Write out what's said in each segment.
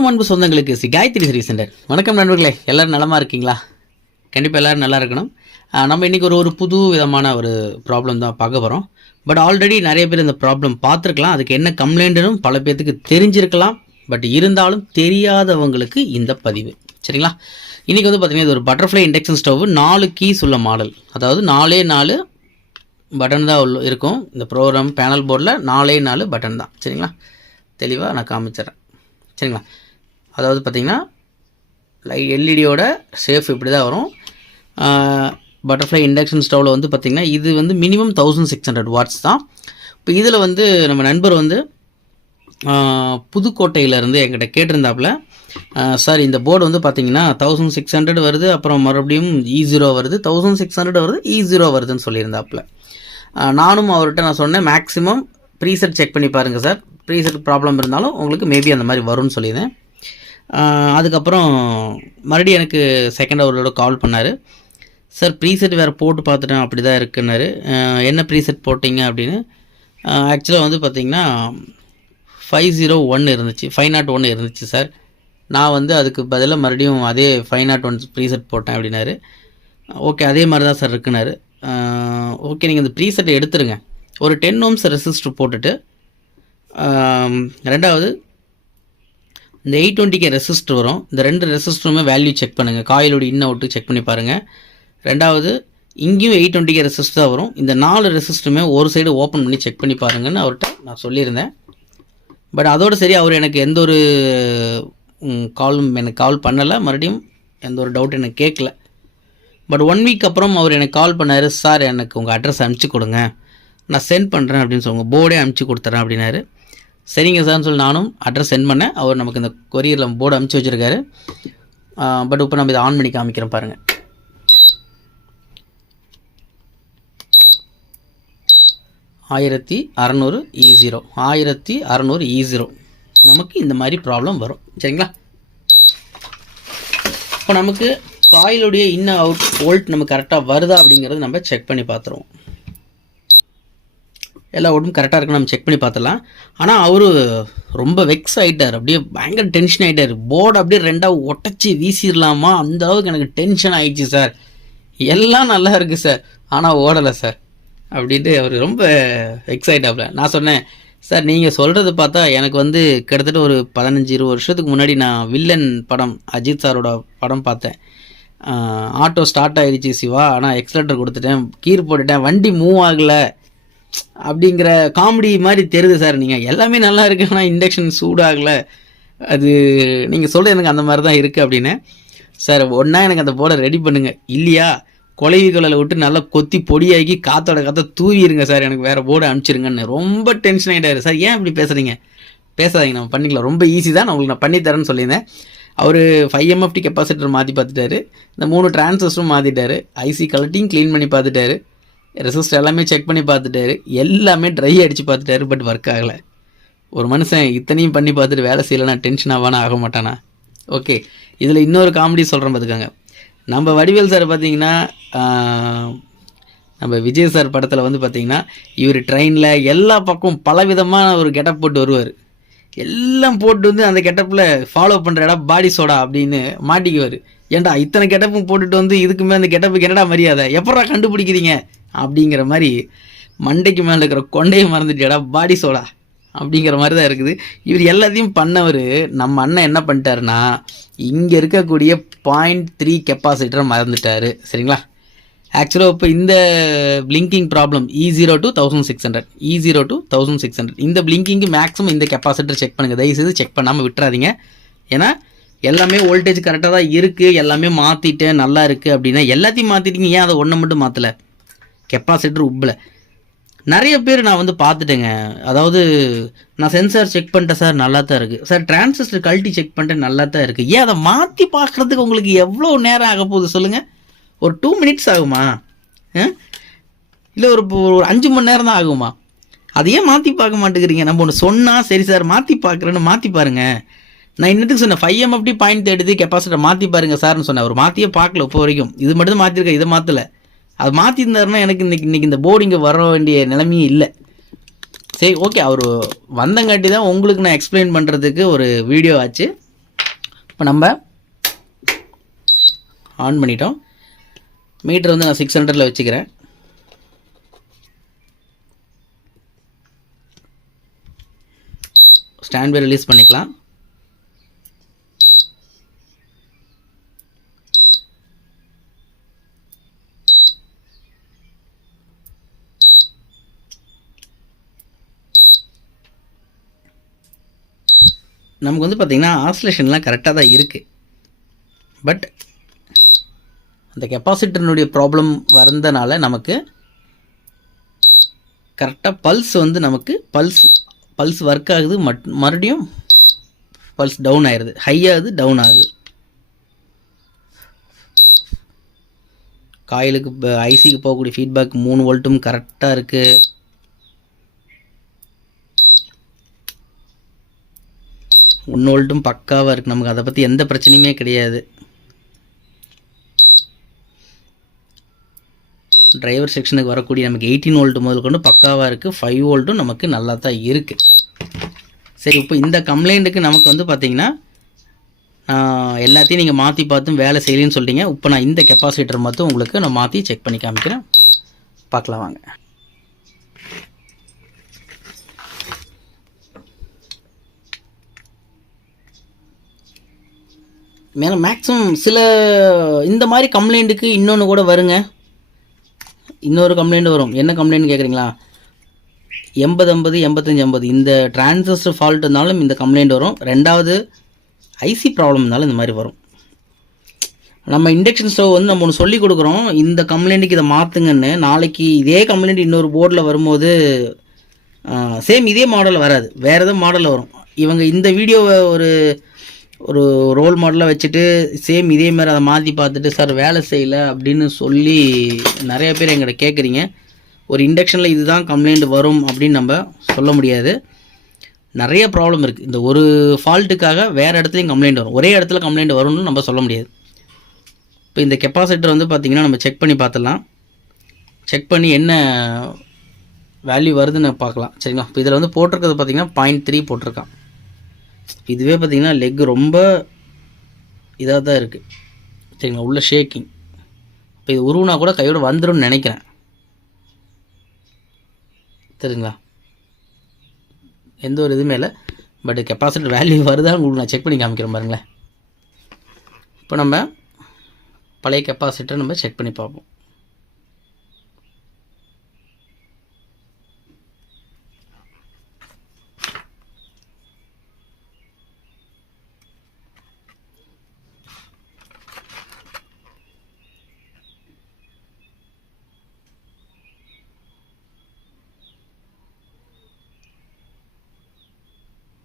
வணக்கம் அன்பு சொந்தங்களுக்கு. C Gayathri Sri centre. வணக்கம் நண்பர்களே. எல்லோரும் நலமாக இருக்கீங்களா? கண்டிப்பாக எல்லோரும் நல்லா இருக்கணும். நம்ம இன்றைக்கி ஒரு ஒரு புது விதமான ஒரு ப்ராப்ளம் தான் பார்க்க போகிறோம் பட் ஆல்ரெடி நிறைய பேர் இந்த ப்ராப்ளம் பார்த்துருக்கலாம். அதுக்கு என்ன கம்ப்ளைண்ட்டுன்னு பல பேர்த்துக்கு தெரிஞ்சிருக்கலாம். பட் இருந்தாலும் தெரியாதவங்களுக்கு இந்த பதிவு. சரிங்களா? இன்றைக்கி வந்து பார்த்திங்கன்னா இது ஒரு பட்டர்ஃப்ளை இண்டக்ஷன் ஸ்டவ் நாலு கீஸ் உள்ள மாடல் அதாவது நாலே நாலு பட்டன் தான் உள்ள இருக்கும். இந்த ப்ரோக்ராம் பேனல் போர்டில் நாலே நாலு பட்டன் தான். சரிங்களா? தெளிவாக நான் காமிச்சிடுறேன். சரிங்களா? அதாவது பார்த்திங்கன்னா லை எல்இடியோட சேஃப் இப்படி தான் வரும். பட்டர்ஃப்ளை இண்டக்ஷன் ஸ்டவ்வில் வந்து பார்த்திங்கன்னா இது வந்து minimum thousand six hundred watts தான். இப்போ இதில் வந்து நம்ம நண்பர் வந்து புதுக்கோட்டையிலேருந்து என்கிட்ட கேட்டிருந்தாப்புல சார் இந்த போர்டு வந்து பார்த்தீங்கன்னா தௌசண்ட் சிக்ஸ் ஹண்ட்ரட் வருது அப்புறம் மறுபடியும் e இ ஜீரோ வருது தௌசண்ட் சிக்ஸ் ஹண்ட்ரட் வருது e இ ஜீரோ வருதுன்னு சொல்லியிருந்தாப்புல. நானும் அவர்கிட்ட நான் சொன்னேன் மேக்ஸிமம் ப்ரீசெட் செக் பண்ணி பாருங்கள் சார் ப்ரீசெட் ப்ராப்ளம் இருந்தாலும் உங்களுக்கு மேபி அந்த மாதிரி வரும்னு சொல்லியிருந்தேன். அதுக்கப்புறம் மறுபடியும் எனக்கு செகண்ட் அவரோட கால் பண்ணார். சார் ப்ரீசெட் வேறு போட்டு பார்த்துட்டேன் அப்படி தான் இருக்குன்னாரு என்ன ப்ரீசெட் போட்டிங்க? அப்படின்னு. ஆக்சுவலாக வந்து பார்த்திங்கன்னா ஃபைவ் ஜீரோ ஒன் இருந்துச்சு. ஃபைவ் நாட் ஒன் இருந்துச்சு சார் நான் வந்து அதுக்கு பதிலாக மறுபடியும் அதே ஃபைவ் நாட் ஒன் ப்ரீசெட் போட்டேன் அப்படின்னாரு. ஓகே அதே மாதிரி தான் சார் இருக்குனாரு ஓகே நீங்கள் இந்த ப்ரீசெட்டை எடுத்துருங்க. ஒரு டென் ஓம்ஸ் ரெசிஸ்டர் போட்டுட்டு ரெண்டாவது இந்த எயிட் டுவெண்ட்டிக்கு ரெசிஸ்டர் வரும். இந்த ரெண்டு ரெசிஸ்டருமே வேல்யூ செக் பண்ணுங்கள் காயிலோட இன் அவுட்டு செக் பண்ணி பாருங்கள் ரெண்டாவது இங்கேயும் எயிட் டுவெண்ட்டிக்கு ரெசிஸ்டர் தான் வரும். இந்த நாலு ரெசிஸ்டருமே ஒரு சைடு ஓப்பன் பண்ணி செக் பண்ணி பாருங்கன்னு அவர்கிட்ட நான் சொல்லியிருந்தேன். பட் அதோடு சரி அவர் எனக்கு எந்த ஒரு காலும் எனக்கு கால் பண்ணலை. மறுபடியும் எந்த ஒரு டவுட் எனக்கு கேட்கல. பட் ஒன் வீக் அப்புறம் அவர் எனக்கு கால் பண்ணார். சார் எனக்கு உங்கள் அட்ரஸ் அனுப்பிச்சி கொடுங்க. நான் சென்ட் பண்ணுறேன் அப்படின்னு சொல்லுங்க. போர்டே அனுப்பிச்சி கொடுத்துறேன் அப்படின்னாரு. சரிங்க சார்னு சொல்லி நானும் அட்ரஸ் சென்ட் பண்ணேன். அவர் நமக்கு இந்த கொரியரில் போர்டு அனுப்பிச்சி வச்சுருக்காரு. பட் இப்போ நம்ம இதை ஆன் பண்ணி காமிக்கிறோம் பாருங்கள் ஆயிரத்தி அறநூறு இ e ஜீரோ ஆயிரத்தி அறநூறு இ e ஜீரோ நமக்கு இந்த மாதிரி ப்ராப்ளம் வரும். சரிங்களா? இப்போ நமக்கு காயிலுடைய இன்ன அவுட் வோல்ட் நமக்கு கரெக்டாக வருதா அப்படிங்கிறது நம்ம செக் பண்ணி பார்த்துருவோம். எல்லா உடம்பு கரெக்டாக இருக்கு நம்ம செக் பண்ணி பார்த்துடலாம். ஆனால் அவர் ரொம்ப வெக்ஸ் ஆகிட்டார் அப்படியே பயங்கர டென்ஷன் ஆகிட்டார் போர்டு அப்படியே ரெண்டாக ஒட்டச்சி வீசிடலாமா? அந்த அளவுக்கு எனக்கு டென்ஷன் ஆகிடுச்சு சார் எல்லாம் நல்லா இருக்குது சார் ஆனால் ஓடலை சார் அப்படின்ட்டு அவர் ரொம்ப எக்ஸைட்டாப்ல நான் சொன்னேன் சார் நீங்கள் சொல்கிறது பார்த்தா எனக்கு வந்து கிட்டத்தட்ட ஒரு பதினஞ்சு இருபது வருஷத்துக்கு முன்னாடி நான் வில்லன் படம் அஜித் சாரோட படம் பார்த்தேன். ஆட்டோ ஸ்டார்ட் ஆயிடுச்சு சிவா. ஆனால் எக்ஸலேட்டர் கொடுத்துட்டேன் கீர் போட்டுட்டேன். வண்டி மூவ் ஆகலை. அப்படிங்கிற காமெடி மாதிரி தெரியுது சார் நீங்கள் எல்லாமே நல்லா இருக்கு. ஆனால் இண்டக்ஷன் சூடாகலை. அது நீங்கள் சொல்கிறது எனக்கு அந்த மாதிரி தான் இருக்குது அப்படின்னு. சார் ஒன்றா எனக்கு அந்த போட ரெடி பண்ணுங்கள் இல்லையா? கொலைவிகளில் விட்டு நல்லா கொத்தி பொடியாக்கி காத்தோட காத்த தூவிடுங்க சார் எனக்கு வேறு போர்டு அனுப்பிச்சிருங்கன்னு. ரொம்ப டென்ஷன் ஆகிட்டாரு சார் ஏன் இப்படி பேசுகிறீங்க பேசாதீங்க. நம்ம பண்ணிக்கலாம். ரொம்ப ஈஸி தான். நான் உங்களுக்கு நான் பண்ணித்தரேன்னு சொல்லியிருந்தேன். அவர் ஃபைவ் எம்எஃப்டி கெப்பாசிட்டர் மாற்றி பார்த்துட்டாரு. இந்த மூணு டிரான்சிஸ்டரும் மாற்றிட்டாரு ஐசி கலட்டியும் க்ளீன் பண்ணி பார்த்துட்டாரு. ரெசிஸ்டர் எல்லாமே செக் பண்ணி பார்த்துட்டாரு. எல்லாமே ட்ரை அடித்து பார்த்துட்டாரு பட் ஒர்க் ஆகலை. ஒரு மனுஷன் இத்தனையும் பண்ணி பார்த்துட்டு வேலை செய்யலைனா டென்ஷன் ஆவானா ஆக மாட்டானா? ஓகே இதில் இன்னொரு காமெடி சொல்கிறேன் பார்த்துக்கோங்க. நம்ம வடிவேல் சார் பார்த்தீங்கன்னா நம்ம விஜய் சார் படத்தில் வந்து பார்த்தீங்கன்னா இவர் ட்ரெயினில் எல்லா பக்கம் பலவிதமான ஒரு கெட்டப் போட்டு வருவார். எல்லாம் போட்டு வந்து அந்த கெட்டப்பில் ஃபாலோ பண்ணுற இடம் பாடி சோடா அப்படின்னு மாட்டிக்குவார். ஏன்டா இத்தனை கெட்டப்பும் போட்டுட்டு வந்து இதுக்கு மேலே அந்த கெட்டப்புக்கு என்னடா மரியாதை? எப்படா கண்டுபிடிக்கிறீங்க? அப்படிங்கிற மாதிரி மண்டைக்கு மேலே இருக்கிற கொண்டையை மறந்துட்டேடா பாடி சோடா அப்படிங்கிற மாதிரி தான் இருக்குது. இவர் எல்லாத்தையும் பண்ணவர் நம்ம அண்ணன் என்ன பண்ணிட்டாருன்னா இங்கே இருக்கக்கூடிய பாயிண்ட் த்ரீ கெப்பாசிட்டரை மறந்துட்டார். சரிங்களா? ஆக்சுவலாக இப்போ இந்த blinking problem E zero two thousand six hundred E zero two thousand six hundred இந்த பிளிங்கிங்க்கு மேக்ஸிமம் இந்த கெப்பாசிட்டர் செக் பண்ணுங்கள் தயவுசெய்து செக் பண்ணாமல் விட்டுறாதீங்க. ஏன்னா எல்லாமே வோல்டேஜ் கரெக்டாக தான் இருக்குது எல்லாமே மாற்றிட்டேன் நல்லா இருக்குது அப்படின்னா எல்லாத்தையும் மாற்றிட்டீங்க ஏன் அதை ஒன்று மட்டும் மாற்றலை கெப்பாசிட்டர் உப்பில். நிறைய பேர் நான் வந்து பார்த்துட்டேங்க. அதாவது நான் சென்சார் செக் பண்ணிட்டேன் சார் நல்லா தான் இருக்குது சார் டிரான்சிஸ்டர் கழட்டி செக் பண்ணிட்டேன் நல்லா தான் இருக்குது ஏன் அதை மாற்றி பார்க்குறதுக்கு உங்களுக்கு எவ்வளோ நேரம் ஆக போகுது சொல்லுங்கள் ஒரு டூ மினிட்ஸ் ஆகுமா? இல்லை ஒரு ஒரு அஞ்சு மணி நேரம் தான் ஆகுமா? அதையே மாற்றி பார்க்க மாட்டேங்கிறீங்க. நம்ம ஒன்று சொன்னால் சரி சார் மாற்றி பார்க்குறேன்னு மாற்றி பாருங்கள் நான் இன்னத்துக்கு சொன்னேன்? ஃபைவ் எம்எஃப்டி பாயிண்ட் தேடுது கெப்பாசிட்டர் மாற்றி பாருங்க சார்னு சொன்னேன். அவர் மாற்றியே பார்க்கல இப்போ வரைக்கும். இது மட்டும் தான் மாற்றிருக்கேன் இதை மாற்றலை அது மாற்றிருந்தாருன்னா எனக்கு இன்னைக்கு இன்னைக்கு இந்த போர்டு இங்கே வர வேண்டிய நிலைமையும் இல்லை. சரி ஓகே அவர் வந்தங்காட்டி தான் உங்களுக்கு நான் எக்ஸ்பிளைன் பண்ணுறதுக்கு ஒரு வீடியோ ஆச்சு. இப்போ நம்ம ஆன் பண்ணிட்டோம். மீட்டர் வந்து நான் சிக்ஸ் ஹண்ட்ரடில் வச்சுக்கிறேன். ஸ்டாண்ட் பை ரிலீஸ் பண்ணிக்கலாம். நமக்கு வந்து பார்த்திங்கன்னா ஆஸ்லேஷன்லாம் கரெக்டாக தான் இருக்குது பட் அந்த கெப்பாசிட்டர்னுடைய ப்ராப்ளம் வந்தனால நமக்கு கரெக்டாக பல்ஸ் வந்து நமக்கு பல்ஸ் பல்ஸ் ஒர்க் ஆகுது. மட் மறுபடியும் பல்ஸ் டவுன் ஆயிடுது ஹையாகுது டவுன் ஆகுது. காயிலுக்கு ஐசிக்கு போகக்கூடிய ஃபீட்பேக் மூணு வோல்ட்டும் கரெக்டாக இருக்குது ஒன் வோல்ட்டும் பக்காவாக இருக்குது நமக்கு அதை பற்றி எந்த பிரச்சனையுமே கிடையாது. டிரைவர் செக்ஷனுக்கு வரக்கூடிய நமக்கு எயிட்டீன் ஓல்டு முதல் கொண்டு பக்காவாக இருக்குது ஃபைவ் ஓல்டும் நமக்கு நல்லா தான் இருக்குது சரி இப்போ இந்த கம்ப்ளைண்ட்டுக்கு நமக்கு வந்து பார்த்தீங்கன்னா எல்லாத்தையும் நீங்கள் மாற்றி பார்த்தும் வேலை செய்யலைன்னு சொல்லிட்டீங்க இப்போ நான் இந்த கெப்பாசிட்டர் மட்டும் உங்களுக்கு நான் மாற்றி செக் பண்ணி காமிக்கிறேன். பார்க்கலாம் வாங்க. மேலே மேக்ஸிமம் சில இந்த மாதிரி கம்ப்ளைண்ட்டுக்கு இன்னொன்று கூட வருங்க. இன்னொரு கம்ப்ளைண்ட் வரும். என்ன கம்ப்ளைண்ட் கேட்குறீங்களா எண்பது ஐம்பது எண்பத்தஞ்சு ஐம்பது. இந்த டிரான்சிஸ்டர் ஃபால்ட் இருந்தாலும் இந்த கம்ப்ளைண்ட் வரும். ரெண்டாவது ஐசி ப்ராப்ளம் இருந்தாலும் இந்த மாதிரி வரும். நம்ம இண்டக்ஷன் ஸ்டவ் வந்து நம்ம ஒன்று சொல்லி கொடுக்குறோம். இந்த கம்ப்ளைண்ட்டுக்கு இதை மாற்றுங்கன்னு நாளைக்கு இதே கம்ப்ளைண்ட் இன்னொரு போர்டில் வரும்போது சேம் இதே மாடலில் வராது. வேறு எதுவும் மாடலில் வரும். இவங்க இந்த வீடியோவை ஒரு ஒரு ரோல் மாடலாக வச்சுட்டு சேம் இதே மாதிரி அதை மாற்றி பார்த்துட்டு சார் வேலை செய்யலை அப்படின்னு சொல்லி நிறைய பேர் எங்கிட்ட கேட்குறீங்க. ஒரு இண்டக்ஷனில் இதுதான் கம்ப்ளைண்ட் வரும் அப்படின்னு நம்ம சொல்ல முடியாது. நிறைய ப்ராப்ளம் இருக்குது இந்த ஒரு ஃபால்ட்டுக்காக வேறு இடத்துலையும் கம்ப்ளைண்ட் வரும். ஒரே இடத்துல கம்ப்ளைண்ட் வரும்னு நம்ம சொல்ல முடியாது. இப்போ இந்த கெப்பாசிட்டர் வந்து பார்த்திங்கன்னா நம்ம செக் பண்ணி பார்த்துடலாம். செக் பண்ணி என்ன வேல்யூ வருதுன்னு பார்க்கலாம். சரிங்களா? இப்போ இதில் வந்து போட்டிருக்கிறது பார்த்தீங்கன்னா பாயிண்ட் த்ரீ போட்டிருக்கான். இதுவே பார்த்திங்கன்னா லெக் ரொம்ப இதாக தான் இருக்குது சரிங்களா? உள்ள ஷேக்கிங் இப்போ இது உருவினா கூட கையோடு வந்துடும்னு நினைக்கிறேன். சரிங்களா எந்த ஒரு இதுவுமே இல்லை. பட் கெப்பாசிட்டி வேல்யூ வருதான்னு உங்களுக்கு நான் செக் பண்ணி காமிக்கிறேன் பாருங்களேன். இப்போ நம்ம பழைய கெப்பாசிட்டர் நம்ம செக் பண்ணி பார்ப்போம்.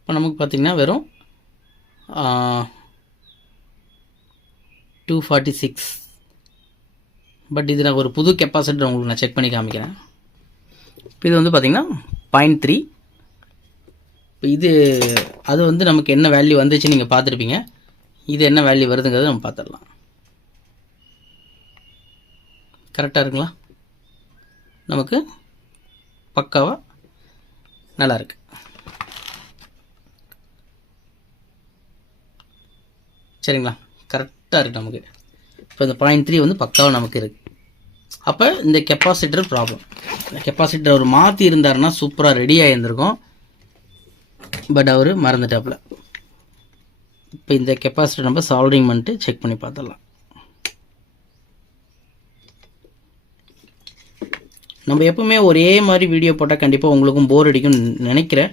இப்போ நமக்கு பார்த்திங்கன்னா வெறும் டூ ஃபார்ட்டி சிக்ஸ் பட் இது நான் ஒரு புது கெப்பாசிட்டர் உங்களுக்கு நான் செக் பண்ணி காமிக்கிறேன். இப்போ இது வந்து பார்த்திங்கன்னா பாயிண்ட் த்ரீ இப்போ இது அது வந்து நமக்கு என்ன வேல்யூ வந்துச்சு நீங்கள் பார்த்துருப்பீங்க. இது என்ன வேல்யூ வருதுங்கிறத நம்ம பார்த்துடலாம். கரெக்டாக இருக்குங்களா? நமக்கு பக்காவாக நல்லாயிருக்கு சரிங்களா? கரெக்டாக இருக்குது நமக்கு. இப்போ இந்த பாயிண்ட் த்ரீ வந்து பக்காவாக நமக்கு இருக்குது அப்போ இந்த கெப்பாசிட்டர் ப்ராப்ளம் இந்த கெப்பாசிட்டர் அவர் மாற்றி இருந்தாருன்னா சூப்பராக ரெடி ஆகியிருந்திருக்கும் பட் அவர் மறந்துட்டாப்புல. இப்போ இந்த கெப்பாசிட்டர் நம்ம சால்விங் பண்ணிட்டு செக் பண்ணி பார்த்துடலாம் நம்ம எப்பவுமே ஒரே மாதிரி வீடியோ போட்டால் கண்டிப்பாக உங்களுக்கும் போர் அடிக்கும்னு நினைக்கிறேன்.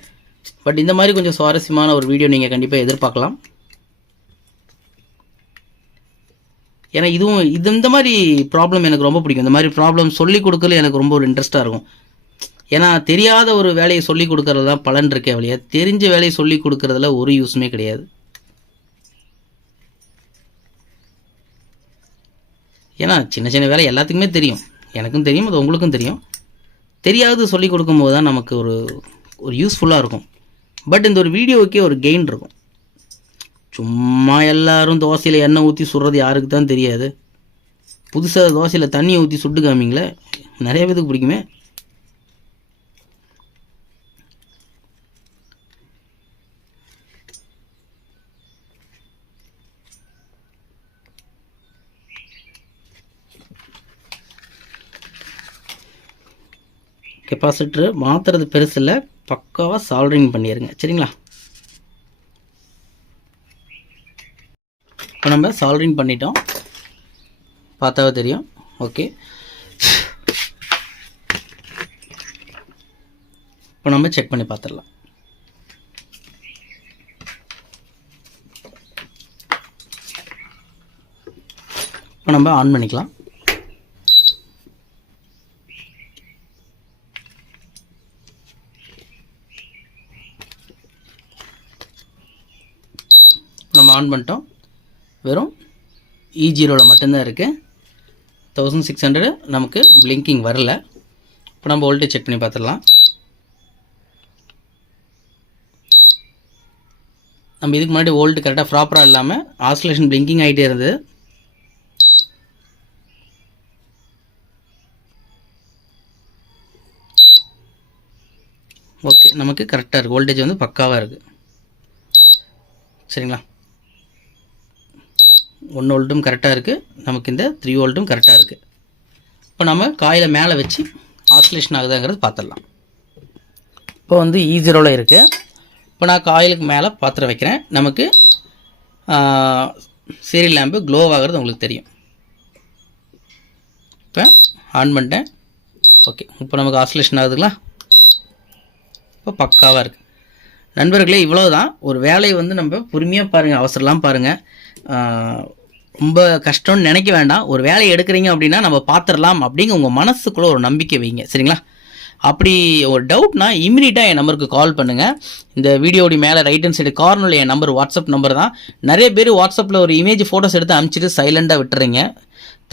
பட் இந்த மாதிரி கொஞ்சம் சுவாரஸ்யமான ஒரு வீடியோ நீங்கள் கண்டிப்பாக எதிர்பார்க்கலாம். ஏன்னா இதுவும் இது இந்த மாதிரி ப்ராப்ளம் எனக்கு ரொம்ப பிடிக்கும். இந்த மாதிரி ப்ராப்ளம் சொல்லி கொடுக்கல எனக்கு ரொம்ப ஒரு இன்ட்ரெஸ்ட்டாக இருக்கும். ஏன்னா தெரியாத ஒரு வேலையை சொல்லி கொடுக்கறது தான் பலன் இருக்கே வழியா தெரிஞ்ச வேலையை சொல்லி கொடுக்கறதுல ஒரு யூஸுமே கிடையாது. ஏன்னா சின்ன சின்ன வேலை எல்லாத்துக்குமே தெரியும். எனக்கும் தெரியும் அது உங்களுக்கும் தெரியும். தெரியாது சொல்லி கொடுக்கும்போது தான் நமக்கு ஒரு ஒரு யூஸ்ஃபுல்லாக இருக்கும். பட் இந்த ஒரு வீடியோவுக்கே ஒரு கெயின் இருக்கும். சும்மா எல்லாரும் தோசையில் எண்ணெய் ஊற்றி சுடுறது யாருக்கு தான் தெரியாது. புதுசாக தோசையில் தண்ணியை ஊற்றி சுட்டு காமிங்களே நிறைய பேத்துக்கு பிடிக்குமே. கெப்பாசிட்டர் மாற்றுறது பெருசில் பக்காவாக சால்ட்ரிங் பண்ணிடுங்க சரிங்களா? நம்ம சால்ரிங் பண்ணிட்டோம். பார்த்தாவே தெரியும். ஓகே இப்போ நம்ம செக் பண்ணி பார்த்துடலாம். இப்போ நம்ம ஆன் பண்ணிக்கலாம். நம்ம ஆன் பண்ணிட்டோம். வெறும் இ ஜீரோவில் மட்டும்தான் இருக்குது தௌசண்ட் சிக்ஸ் ஹண்ட்ரட் நமக்கு பிளிங்கிங் வரல. இப்போ நம்ம வோல்டேஜ் செக் பண்ணி பார்த்துடலாம். நம்ம இதுக்கு முன்னாடி வோல்ட் கரெக்டாக ப்ராப்பராக இல்லாமல் ஆஸ்லேஷன் பிளிங்கிங் ஆகிட்டே இருந்தது. ஓகே நமக்கு கரெக்டாக இருக்குது வோல்டேஜ் வந்து பக்காவாக இருக்குது சரிங்களா? ஒன் வோல்ட்டும் கரெக்டாக இருக்குது நமக்கு இந்த த்ரீ வோல்ட்டும் கரெக்டாக இருக்குது இப்போ நம்ம காயில் மேலே வச்சு ஆக்சிலேஷன் ஆகுதாங்கிறது பார்த்துடலாம் இப்போ வந்து e இ இருக்குது இப்போ நான் காயிலுக்கு மேலே பாத்திரம் வைக்கிறேன். நமக்கு சீரியல் லேம்பு க்ளோ ஆகிறது உங்களுக்கு தெரியும். இப்போ ஆன் பண்ணிட்டேன். ஓகே இப்போ நமக்கு ஆஸ்லேஷன் ஆகுதுங்களா? இப்போ பக்காவாக இருக்குது நண்பர்களே இவ்வளோ தான் ஒரு வேலையை வந்து நம்ம பொறுமையாக பாருங்கள் அவசரம்லாம் பாருங்கள் ரொம்ப கஷ்டம்னு நினைக்க வேண்டாம். ஒரு வேலையை எடுக்கிறீங்க அப்படின்னா நம்ம பார்த்துடலாம் அப்படிங்க உங்கள் மனசுக்குள்ளே ஒரு நம்பிக்கை வைங்க. சரிங்களா? அப்படி ஒரு டவுட்னா இமீடியட்டாக என் நம்பருக்கு கால் பண்ணுங்கள் இந்த வீடியோடி மேலே ரைட் ஹேண்ட் சைடு கார்னரில் என் நம்பர் வாட்ஸ்அப் நம்பர் தான். நிறைய பேர் வாட்ஸ்அப்பில் ஒரு இமேஜ் ஃபோட்டோஸ் எடுத்து அனுப்பிச்சிட்டு சைலண்டாக விட்டுறீங்க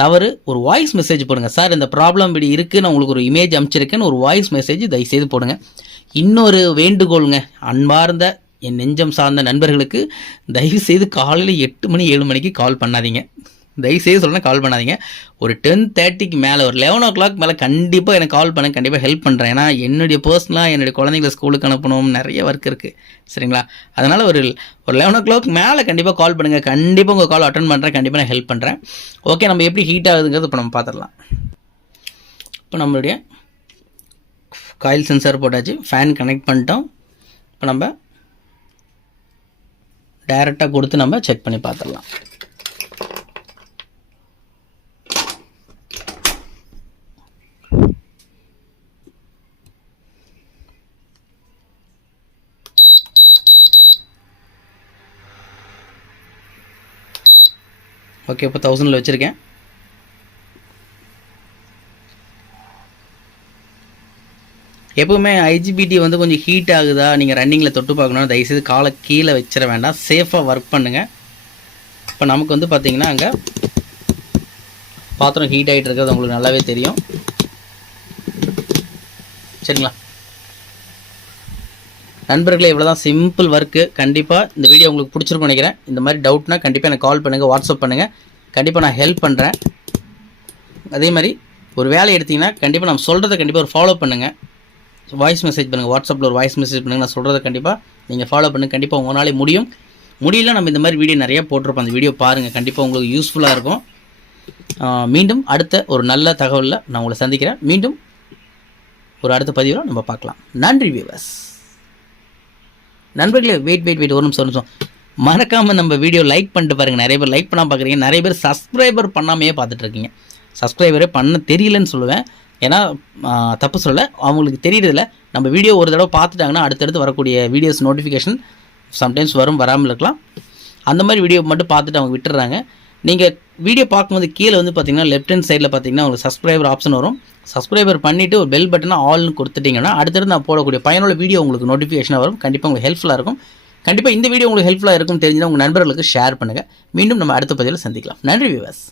தவறு ஒரு வாய்ஸ் மெசேஜ் போடுங்க. சார் இந்த ப்ராப்ளம் இப்படி இருக்குது நான் உங்களுக்கு ஒரு இமேஜ் அனுப்பிச்சிருக்கேன்னு ஒரு வாய்ஸ் மெசேஜ் தயவுசெய்து போடுங்க. இன்னொரு வேண்டுகோளுங்க. அன்பார்ந்த என் நெஞ்சம் சார்ந்த நண்பர்களுக்கு தயவுசெய்து காலையில் எட்டு மணி ஏழு மணிக்கு கால் பண்ணாதீங்க. தயவுசெய்து சொல்லணும் கால் பண்ணாதீங்க. ஒரு டென் தேர்ட்டிக்கு மேலே ஒரு லெவன் ஓ கிளாக் மேலே கண்டிப்பாக எனக்கு கால் பண்ண கண்டிப்பாக ஹெல்ப் பண்ணுறேன் ஏன்னா என்னுடைய பர்சனலாக என்னுடைய குழந்தைங்களை ஸ்கூலுக்கு அனுப்பணும். நிறைய ஒர்க் இருக்குது சரிங்களா? அதனால் ஒரு ஒரு லெவன் ஓ கிளாக் மேலே கண்டிப்பாக கால் பண்ணுங்கள் கண்டிப்பாக உங்கள் கால் அட்டன் பண்ணுறேன் கண்டிப்பாக நான் ஹெல்ப் பண்ணுறேன் ஓகே நம்ம எப்படி ஹீட் ஆகுதுங்கிறது இப்போ நம்ம பார்த்துடலாம். இப்போ நம்மளுடைய காயில் சென்சார் போட்டாச்சு. ஃபேன் கனெக்ட் பண்ணிட்டோம். இப்போ நம்ம டைரெக்டாக கொடுத்து நம்ம செக் பண்ணி பார்த்துடலாம். ஓகே இப்போ தௌசண்டில் வச்சுருக்கேன். எப்பவுமே ஐஜிபிடி வந்து கொஞ்சம் ஹீட் ஆகுதா? நீங்கள் ரன்னிங்கில் தொட்டு பார்க்கணும் தயவுசெய்து காலை கீழே வச்சிட வேண்டாம். சேஃபாக ஒர்க் பண்ணுங்கள் இப்போ நமக்கு வந்து பார்த்திங்கன்னா அங்கே பாத்திரம் ஹீட் ஆகிட்டு இருக்கிறது உங்களுக்கு நல்லாவே தெரியும். சரிங்களா? நண்பர்களே இவ்வளோ தான் சிம்பிள் ஒர்க்கு கண்டிப்பாக இந்த வீடியோ உங்களுக்கு பிடிச்சிருக்கும் நினைக்கிறேன். இந்த மாதிரி டவுட்னா கண்டிப்பாக எனக்கு கால் பண்ணுங்கள் வாட்ஸ்அப் பண்ணுங்கள் கண்டிப்பாக நான் ஹெல்ப் பண்ணுறேன் அதே மாதிரி ஒரு வேலை எடுத்திங்கன்னா கண்டிப்பாக நம்ம சொல்கிறத கண்டிப்பாக ஒரு ஃபாலோ பண்ணுங்கள் வாய்ஸ் மெசேஜ் பண்ணுங்கள் வாட்ஸ்அப்பில் ஒரு வாய்ஸ் மெசேஜ் பண்ணுங்கள் நான் சொல்கிறத கண்டிப்பாக நீங்கள் ஃபாலோ பண்ணுங்கள் கண்டிப்பாக உங்களாலே முடியும். முடியல நம்ம இந்த மாதிரி வீடியோ நிறையா போட்டிருப்போம். அந்த வீடியோ பாருங்கள் கண்டிப்பாக உங்களுக்கு யூஸ்ஃபுல்லாக இருக்கும். மீண்டும் அடுத்த ஒரு நல்ல தகவலில் நான் உங்களை சந்திக்கிறேன். மீண்டும் ஒரு அடுத்த பதிவில் நம்ம பார்க்கலாம். நன்றி வியூவர்ஸ் நண்பர்களே வெயிட் வெயிட் வெயிட் ஒரு நிமிஷம் ஒரு நிமிஷம். மறக்காமல் நம்ம வீடியோ லைக் பண்ணிட்டு பாருங்கள் நிறைய பேர் லைக் பண்ணால் பார்க்குறீங்க நிறைய பேர் சப்ஸ்கிரைபர் பண்ணாமையே பார்த்துட்ருக்கீங்க சப்ஸ்கிரைபரே பண்ண தெரியலன்னு சொல்லுவேன். ஏன்னா தப்பு சொல்ல அவங்களுக்கு தெரியறதில்ல. நம்ம வீடியோ ஒரு தடவை பார்த்துட்டாங்கன்னா அடுத்தடுத்து வரக்கூடிய வீடியோஸ் நோட்டிஃபிகேஷன் சம்டைம்ஸ் வரும் வராமல் இருக்கலாம். அந்த மாதிரி வீடியோ மட்டும் பார்த்துட்டு அவங்க விட்டுறாங்க. நீங்கள் வீடியோ பார்க்கும்போது கீழே வந்து பார்த்தீங்கன்னா லெஃப்ட் ஹேண்ட் சைடில் பார்த்தீங்கன்னா உங்களுக்கு சப்ஸ்கிரைபர் ஆப்ஷன் வரும். சப்ஸ்கிரைபர் பண்ணிவிட்டு ஒரு பெல் பட்டனை ஆல்னு கொடுத்துட்டிங்கன்னா அடுத்தடுத்து நான் போடக்கூடிய பயனுள்ள வீடியோ உங்களுக்கு நோட்டிஃபிகேஷனாக வரும். கண்டிப்பாக உங்களுக்கு ஹெல்ப்ஃபுல்லாக இருக்கும். கண்டிப்பாக இந்த வீடியோ உங்களுக்கு ஹெல்ப்ஃபுல்லாக இருக்கும் தெரிஞ்சுன்னா உங்கள் நண்பர்களுக்கு ஷேர் பண்ணுங்கள் மீண்டும் நம்ம அடுத்த பதிவில் சந்திக்கலாம். நன்றி விவாஸ்